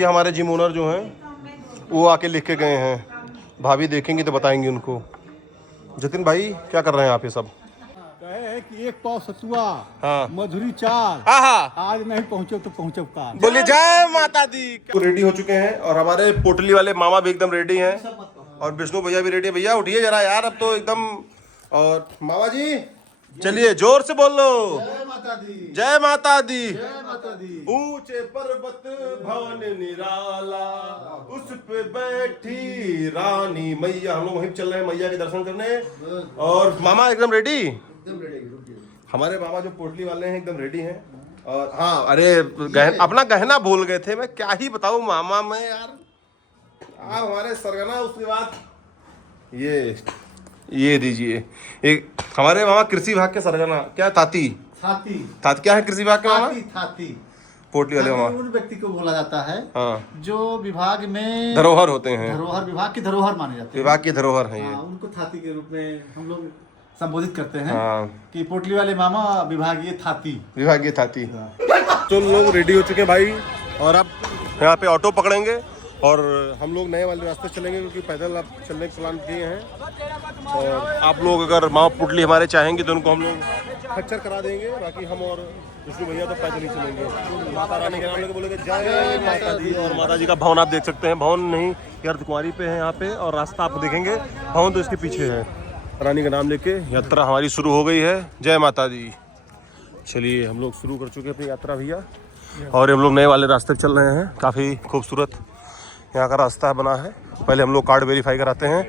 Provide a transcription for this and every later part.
ये हमारे gym owner जो हैं वो आके लिख के गए हैं, भाभी देखेंगी तो बताएंगी उनको। जतिन भाई क्या कर रहे हैं आप ये सब? कहे है कि एक पाव सतुआ, हाँ। मधुरी चार, आज नहीं पहुँचे तो पहुँचे का। बोलिए जय माता दी। रेडी हो चुके हैं और हमारे पोटली वाले मामा भी एकदम रेडी हैं और विष्णु भैया भी रेडी है। भैया उठिए जरा यार, अब तो एकदम। और मामा जी चलिए जोर से बोल लो, जय माता दी, जय माता दी। जय माता दी। ऊंचे पर्वत भवन निराला, उस पे बैठी रानी मैया। हम लोग वहीं चल रहे हैं मैया के दर्शन करने। और मामा एकदम रेडी? हमारे मामा जो पोटली वाले हैं एकदम रेडी हैं। और हाँ, अरे अपना गहना भूल गए थे, मैं क्या ही बताऊं मामा में यार। आप हमारे सरगना, उसके बाद ये दीजिए एक हमारे मामा कृषि विभाग के सरगना, क्या ताती ताती क्या है कृषि विभाग के मामा? थाती पोटली वाले मामा उन व्यक्ति को बोला जाता है हाँ, जो विभाग में धरोहर होते हैं, धरोहर विभाग की धरोहर माने जाते हैं। विभाग की धरोहर है ये। उनको थाती के रूप में हम लोग संबोधित करते हैं हाँ, कि पोटली वाले मामा विभागीय थाती। विभागीय थाती। तो लोग रेडी हो चुके हैं भाई, और अब यहाँ पे ऑटो पकड़ेंगे और हम लोग नए वाले रास्ते चलेंगे, क्योंकि पैदल आप चलने का प्लान किए हैं। और आप लोग अगर माँ पुटली हमारे चाहेंगे तो उनको हम लोग खच्चर करा देंगे, बाकी हम और विष्णु भैया तो पैदल ही चलेंगे। माता रानी के नाम लेके बोलेंगे जय माता दी। और माता जी का भवन आप देख सकते हैं, भवन नहीं अर्धकुमारी पे है यहाँ पे, और रास्ता आप देखेंगे भवन तो इसके पीछे है। रानी का नाम लेके यात्रा हमारी शुरू हो गई है। जय माता दी। चलिए हम लोग शुरू कर चुके हैं अपनी यात्रा भैया, और हम लोग नए वाले रास्ते पे चल रहे हैं। काफ़ी खूबसूरत यहाँ का रास्ता बना है। पहले हम लोग कार्ड वेरीफाई कराते हैं,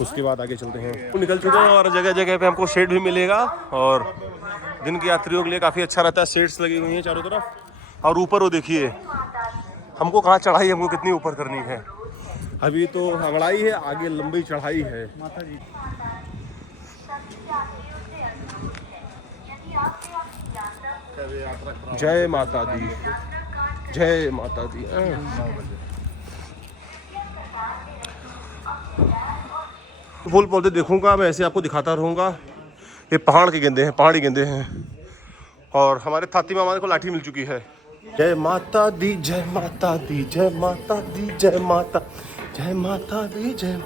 उसके बाद आगे चलते हैं। निकल चुके हैं और जगह जगह पे हमको शेड भी मिलेगा, और दिन के यात्रियों के लिए काफ़ी अच्छा रहता है। शेड्स लगी हुई हैं चारों तरफ। और ऊपर वो देखिए हमको कहाँ चढ़ाई, हमको कितनी ऊपर करनी है। अभी तो चढ़ाई है, आगे लंबी चढ़ाई है। माता जी जय माता दी, जय माता दी। फूल पौधे देखूंगा मैं, ऐसे आपको दिखाता रहूंगा। ये पहाड़ के गेंदे हैं, पहाड़ी गेंदे हैं। और हमारे थाती मामा को लाठी मिल चुकी है। जय माता दी, जय माता दी, जय माता दी, जय माता, जय माता दी, जय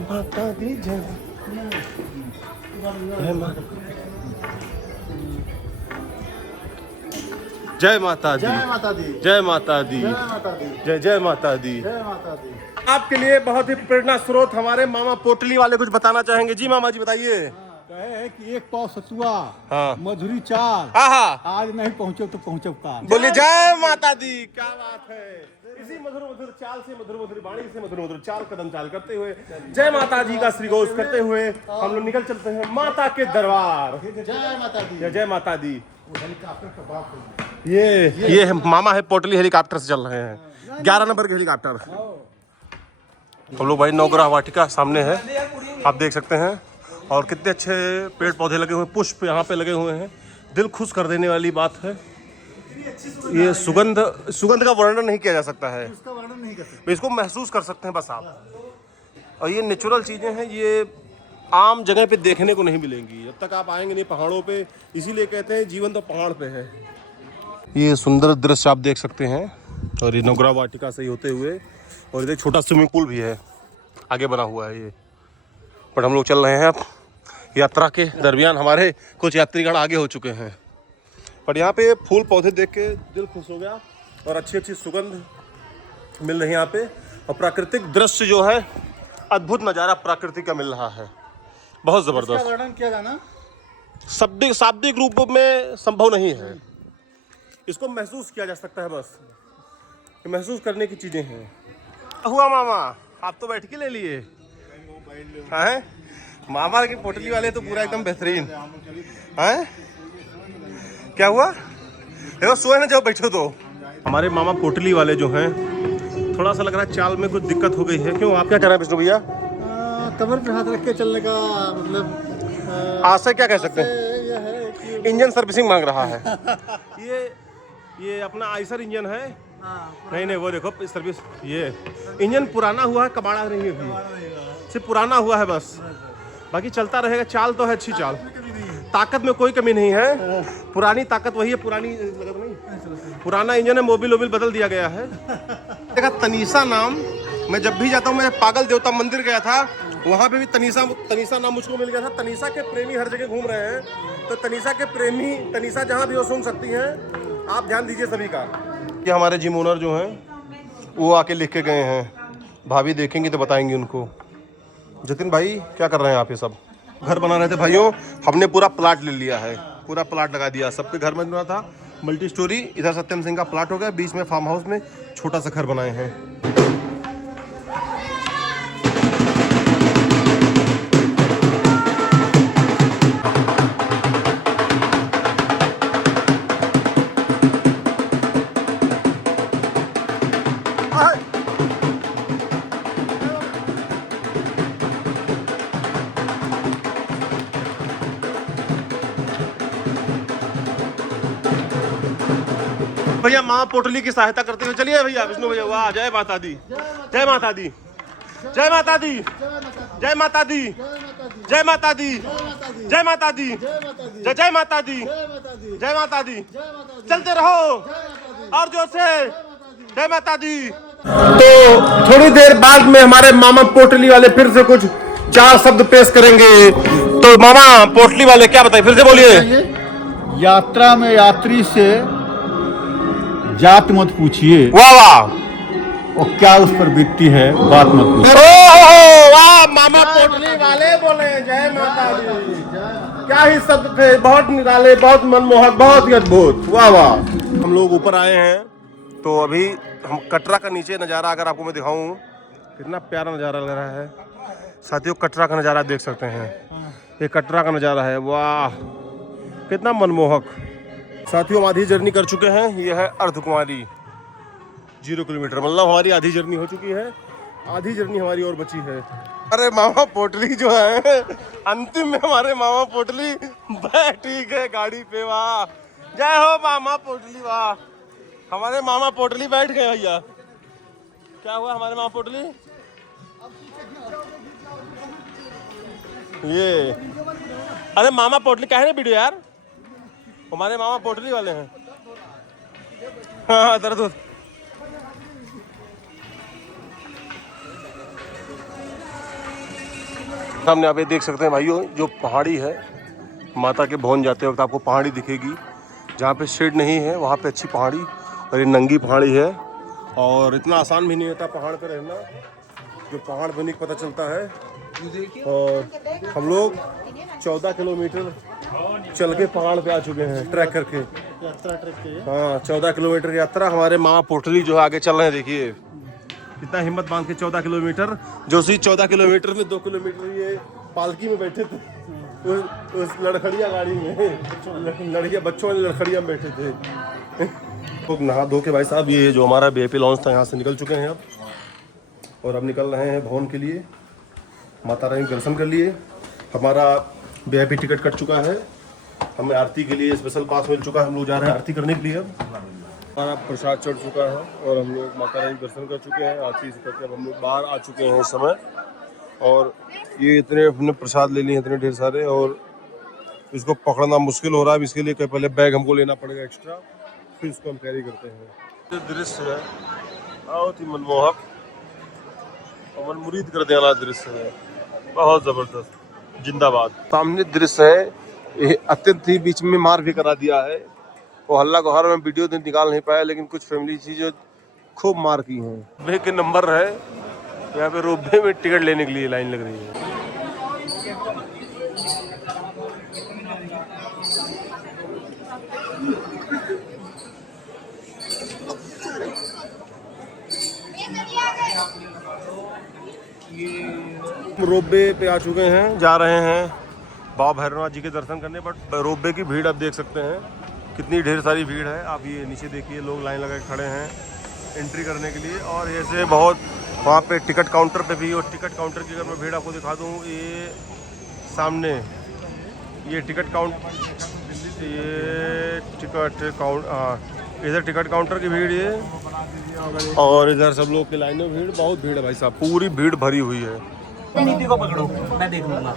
माता दी, जय माता, जय माता दी, जय माता दी, जय माता दी, जय माता दी, जय जय माता दी। जय माता दी। आपके लिए बहुत ही प्रेरणा स्रोत हमारे मामा पोटली वाले कुछ बताना चाहेंगे। जी मामा जी बताइए। कहे है कि एक पाव सतुआ, हाँ, मधुरी चार, आज नहीं पहुँचे तो पहुँचे का। बोलिए जय माता दी। क्या बात है। इसी मधुर मधुर चाल से, मधुर मधुर वाणी से, मधुर मधुर चाल कदम चाल करते हुए, जय माता जी का श्री घोष करते हुए हम लोग निकल चलते हैं माता के दरबार। जय माता दी, जय माता दी। हेलीकॉप्टर का बाप है। ये मामा है पोटली हेलीकॉप्टर से चल रहे हैं, 11 नंबर के हेलीकॉप्टर। हम लोग भाई नवग्रह वाटिका सामने है, आप देख सकते हैं। और कितने अच्छे पेड़ पौधे लगे हुए हैं, पुष्प यहाँ पे लगे हुए हैं। दिल खुश कर देने वाली बात है। ये सुगंध का वर्णन नहीं किया जा सकता है, उसका वर्णन नहीं कर सकते, इसको महसूस कर सकते हैं बस आप। और ये नेचुरल चीज़ें हैं, ये आम जगह पे देखने को नहीं मिलेंगी जब तक आप आएंगे नहीं पहाड़ों पे। इसीलिए कहते हैं जीवन तो पहाड़ पे है। ये सुंदर दृश्य आप देख सकते हैं। और ये नवग्रह वाटिका से ही होते हुए, और इधर छोटा स्विमिंग पूल भी है आगे बना हुआ है ये। पर हम लोग चल रहे हैं अब यात्रा के दरमियान, हमारे कुछ यात्रीगण आगे हो चुके हैं। पर यहाँ पे फूल पौधे देख के दिल खुश हो गया, और अच्छी अच्छी सुगंध मिल रही है यहाँ पे। और प्राकृतिक दृश्य जो है, अद्भुत नज़ारा प्रकृति का मिल रहा है, बहुत ज़बरदस्त। वर्णन किया जाना शाब्दिक रूप में संभव नहीं है, इसको महसूस किया जा सकता है बस। महसूस करने की चीज़ें हैं। हुआ मामा, आप तो बैठ के ले लिए हैं। मामा के पोटली वाले तो पूरा एकदम बेहतरीन हैं। क्या हुआ? देखो सोए ना, जब बैठो तो। हमारे मामा पोटली वाले जो हैं, थोड़ा सा लग रहा है चाल में कुछ दिक्कत हो गई है। क्यों, आप क्या कह रहे हैं विष्णु भैया? कमर पे हाथ रख के चलने का मतलब आज से क्या कह सकते हैं, यह है कि इंजन सर्विसिंग मांग रहा है। ये अपना आइसर इंजन है। नहीं वो देखो सर्विस, ये इंजन पुराना हुआ है, कबाड़ा नहीं है अभी, सिर्फ पुराना हुआ है बस, बाकी चलता रहेगा। चाल तो है अच्छी चाल, ताकत में कोई कमी नहीं है। पुरानी ताकत वही है, पुरानी लगत नहीं। पुराना इंजन है, मोबिल वोबिल बदल दिया गया है। देखा तनीसा नाम, मैं जब भी जाता हूँ, मैं पागल देवता मंदिर गया था, वहाँ पे भी तनीसा नाम मुझको मिल गया था। तनीसा के प्रेमी हर जगह घूम रहे हैं, तो तनीसा के प्रेमी तनीसा जहाँ भी हो सुन सकती हैं। आप ध्यान दीजिए सभी का। ये हमारे जिम ओनर जो हैं वो आके लिख के गए हैं, भाभी देखेंगी तो बताएंगी उनको। जतिन भाई क्या कर रहे हैं आप? ये सब घर बना रहे थे भाइयों, हमने पूरा प्लाट ले लिया है, पूरा प्लाट लगा दिया। सबके घर में बना था मल्टी स्टोरी, इधर सत्यम सिंह का प्लाट हो गया, बीच में फार्म हाउस में छोटा सा घर बनाए हैं। भैया माँ पोटली की सहायता करते हुए चलिए भैया। विष्णु भैया वाह, जय माता दी, जय माता दी, जय माता दी, जय माता दी, जय माता दी, जय माता दी, जय जय माता दी, जय माता दी। चलते रहो और जोर से जय माता दी। तो थोड़ी देर बाद में हमारे मामा पोटली वाले फिर से कुछ 4 शब्द पेश करेंगे। तो मामा पोटली वाले क्या बताइए, फिर से बोलिए। यात्रा में यात्री से जात मत पूछिए, वाह वाह, और क्या उस पर बीतती है बात मत पूछिए। वाह, मामा पोटली वाले बोले जय माता दी। क्या ही शब्द थे, बहुत निराले, बहुत मनमोहक, बहुत ही अद्भुत। वाह वाह। हम लोग ऊपर आए हैं, तो अभी हम कटरा का नीचे नज़ारा अगर आपको मैं दिखाऊं, कितना प्यारा नज़ारा लग रहा है साथियों। कटरा का नज़ारा देख सकते हैं, ये कटरा का नज़ारा है। वाह कितना मनमोहक। साथियों हम आधी जर्नी कर चुके हैं, ये है अर्धकुमारी 0 किलोमीटर, मतलब हमारी आधी जर्नी हो चुकी है, आधी जर्नी हमारी और बची है। अरे मामा पोटली जो है अंतिम में हमारे मामा पोटली बैठी गए गाड़ी पे। वाह जय हो मामा पोटली, वाह हमारे मामा पोटली बैठ गए भैया। क्या हुआ हमारे मामा पोटली? ये अरे मामा पोटली क्या है ना वीडियो यार, हमारे मामा पोटली वाले हैं। हाँ दर्द सामने आप ये देख सकते हैं भाइयों, जो पहाड़ी है, माता के भवन जाते वक्त आपको पहाड़ी दिखेगी। जहाँ पे शेड नहीं है वहाँ पे अच्छी पहाड़ी, और ये नंगी पहाड़ी है। और इतना आसान भी नहीं होता पहाड़ पे रहना, जो पहाड़ बनी पता चलता है। और हम लोग 14 किलोमीटर चल के पहाड़ पे आ चुके हैं, ट्रैक करके। हाँ 14 किलोमीटर यात्रा। हमारे मामा पोटली जो आगे चल रहे हैं, देखिए कितना हिम्मत बांध के 14 किलोमीटर। जो सी 14 किलोमीटर में 2 किलोमीटर ये पालकी में बैठे थे, उस लड़खड़िया गाड़ी में, लड़कियाँ बच्चों वाली लड़खड़िया में बैठे थे। तो नहा धो के भाई साहब, ये जो हमारा VIP लॉन्च था यहाँ से निकल चुके हैं अब, और अब निकल रहे हैं भवन के लिए। माता रानी के दर्शन कर लिए, हमारा VIP टिकट कट चुका है, हमें आरती के लिए स्पेशल पास मिल चुका है, हम लोग जा रहे हैं आरती करने के लिए। अब हमारा प्रसाद चढ़ चुका है और हम लोग माता रानी के दर्शन कर चुके हैं। आरती से करके अब हम लोग बाहर आ चुके हैं इस समय। और ये इतने अपने प्रसाद ले लिए इतने ढेर सारे, और इसको पकड़ना मुश्किल हो रहा है। इसके लिए पहले बैग हमको लेना पड़ेगा एक्स्ट्रा, फिर इसको हम कैरी करते हैं। दृश्य है बहुत ही मनमोहक और मनमुरीद कर देने वाला दृश्य है, बहुत जबरदस्त। जिंदाबाद। सामने दृश्य है, ये अत्यंत ही बीच में मार भी करा दिया है। वो हल्ला गुहार में वीडियो तो निकाल नहीं पाया, लेकिन कुछ फैमिली चीज़ें खूब मार की हैं। रोपवे के नंबर है यहाँ पे, रोपवे में टिकट लेने के लिए लाइन लग रही है। रोपवे पे आ चुके हैं, जा रहे हैं बाबा भैरवनाथ जी के दर्शन करने। बट रोपवे की भीड़ आप देख सकते हैं, कितनी ढेर सारी भीड़ है। आप ये नीचे देखिए, लोग लाइन लगा के खड़े हैं एंट्री करने के लिए। और ऐसे बहुत वहाँ पे टिकट काउंटर पे भी, और टिकट काउंटर की अगर मैं भीड़ आपको दिखा दूँ, ये सामने ये टिकट इधर टिकट काउंटर की भीड़ ये, और इधर सब लोग की लाइन में भीड़, बहुत भीड़ है भाई साहब, पूरी भीड़ भरी हुई है। नीति को पकड़ो, मैं देख लूंगा।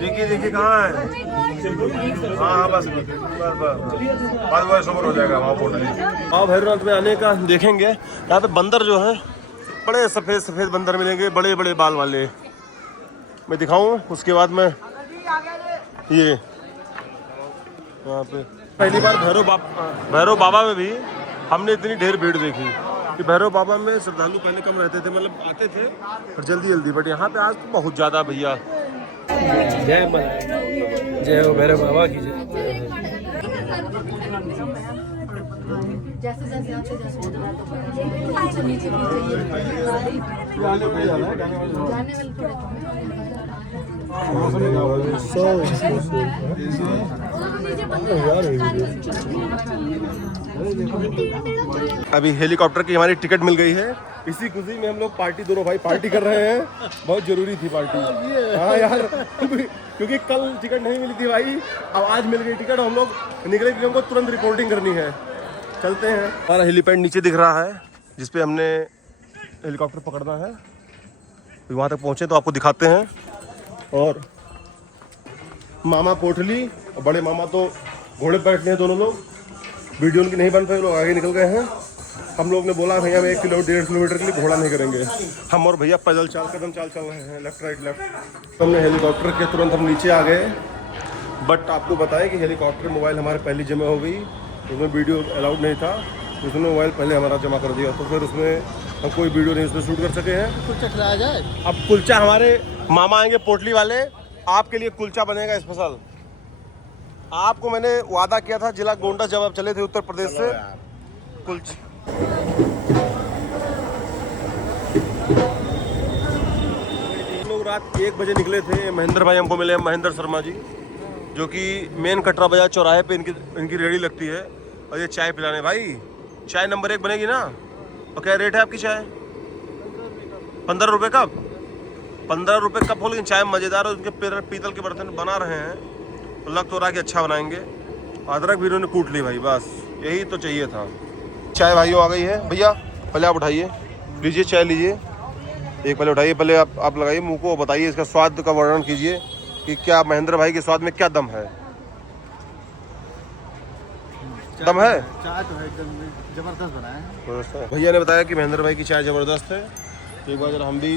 देखिए देखिए कहाँ है। हाँ बस बस उम्र हो जाएगा वहाँ पोर्टल। हाँ भैरवनाथ में आने का देखेंगे। यहाँ पे बंदर जो है बड़े सफ़ेद सफ़ेद बंदर मिलेंगे, बड़े बड़े बाल वाले। मैं दिखाऊं उसके बाद में ये यहाँ पे पहली बार भैरव बाबा में भी हमने इतनी ढेर भीड़ देखी कि भैरव बाबा में श्रद्धालु पहले कम रहते थे, मतलब आते थे और जल्दी जल्दी, बट यहाँ पे आज तो बहुत ज़्यादा भैया। जय हो भैरव बाबा की जय। अभी हेलीकॉप्टर की हमारी टिकट मिल गई है। इसी खुशी में हम लोग पार्टी, दोनों भाई पार्टी कर रहे हैं। बहुत जरूरी थी पार्टी। हाँ यार, क्योंकि कल टिकट नहीं मिली थी भाई, अब आज मिल गई टिकट। हम लोग निकले क्योंकि हमको तुरंत रिपोर्टिंग करनी है। चलते हैं। हमारा हेलीपैड नीचे दिख रहा है जिसपे हमने हेलीकॉप्टर पकड़ना है। वहाँ तक पहुँचे तो आपको दिखाते हैं। और मामा पोटली और बड़े मामा तो घोड़े पर बैठे हैं दोनों लोग। वीडियो उनकी नहीं बन पाई, लोग आगे निकल गए हैं। हम लोग ने बोला भैया हम 1 किलो 1.5 किलोमीटर के लिए घोड़ा नहीं करेंगे। हम और भैया पैदल कदम चाल चल रहे हैं, लेफ्ट राइट लेफ्ट। हमने हेलीकॉप्टर के तुरंत हम नीचे आ गए। बट आपको बताएं कि हेलीकॉप्टर मोबाइल हमारे पहले जमा हो गई, उसमें वीडियो अलाउड नहीं था। उसने मोबाइल पहले हमारा जमा कर दिया, तो फिर उसमें हम कोई वीडियो नहीं उसमें शूट कर सके हैं। कुलचा खिलाया जाए। अब कुलचा हमारे मामा आएंगे पोटली वाले, आपके लिए कुलचा बनेगा स्पेशल। आपको मैंने वादा किया था जिला गोंडा, जब आप चले थे उत्तर प्रदेश से, कुलचा। लोग रात 1 बजे निकले थे। महेंद्र भाई हमको मिले, महेंद्र शर्मा जी, जो कि मेन कटरा बाजार चौराहे पे इनकी रेडी लगती है। और ये चाय पिलाने। भाई चाय नंबर 1 बनेगी ना? और क्या रेट है आपकी चाय? 15 रुपये कप। 15 रुपये कप हो, लेकिन चाय मज़ेदार है। उनके पीतल के बर्तन बना रहे हैं, तो लग तो रहा कि अच्छा बनाएंगे। अदरक भी इन्होंने कूट ली भाई, बस यही तो चाहिए था। चाय भाइयों आ गई है। भैया पहले आप उठाइए, लीजिए चाय लीजिए। एक पहले उठाइए, पहले आप लगाइए मुँह को, बताइए इसका स्वाद का वर्णन कीजिए कि क्या महेंद्र भाई के स्वाद में क्या दम है। दम है? चाय तो है एकदम जबरदस्त बना है। भैया ने बताया कि महेंद्र भाई की चाय ज़बरदस्त है। तो एक बार जरा हम भी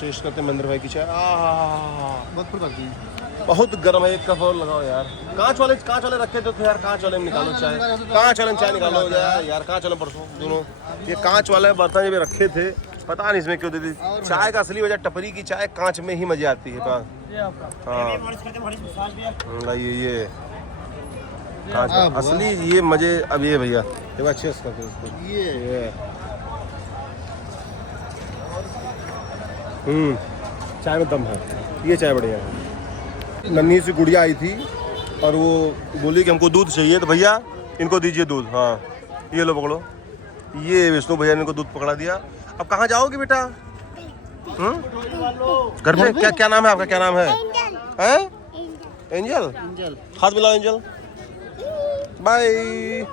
टेस्ट करते हैं महेंद्र भाई की चाय। बहुत प्रकार की है। बहुत गर्म है। एक कप और लगाओ यार। कांच वाले रखे थे यार, कांच वाले में निकालो चाय। कांच वाले में चाय निकालो यार, कांच वाले परसों दोनों ये कांच वाले बर्तन में रखे थे, पता नहीं इसमें क्यों देती। चाय का असली वजह टपरी की चाय कांच में ही मजे आती है। हाँ ये कांच असली ये मजे। अब ये भैया एक बार अच्छे से ये चाय में दम है। ये चाय बढ़िया है। नन्ही सी गुड़िया आई थी और वो बोली कि हमको दूध चाहिए, तो भैया इनको दीजिए दूध। हाँ ये लो पकड़ो। ये विष्णु भैया ने इनको दूध पकड़ा दिया। अब कहाँ जाओगे बेटा? घर में क्या नाम है आपका? क्या नाम है? एंजल। हाथ मिलाओ एंजल। बाय।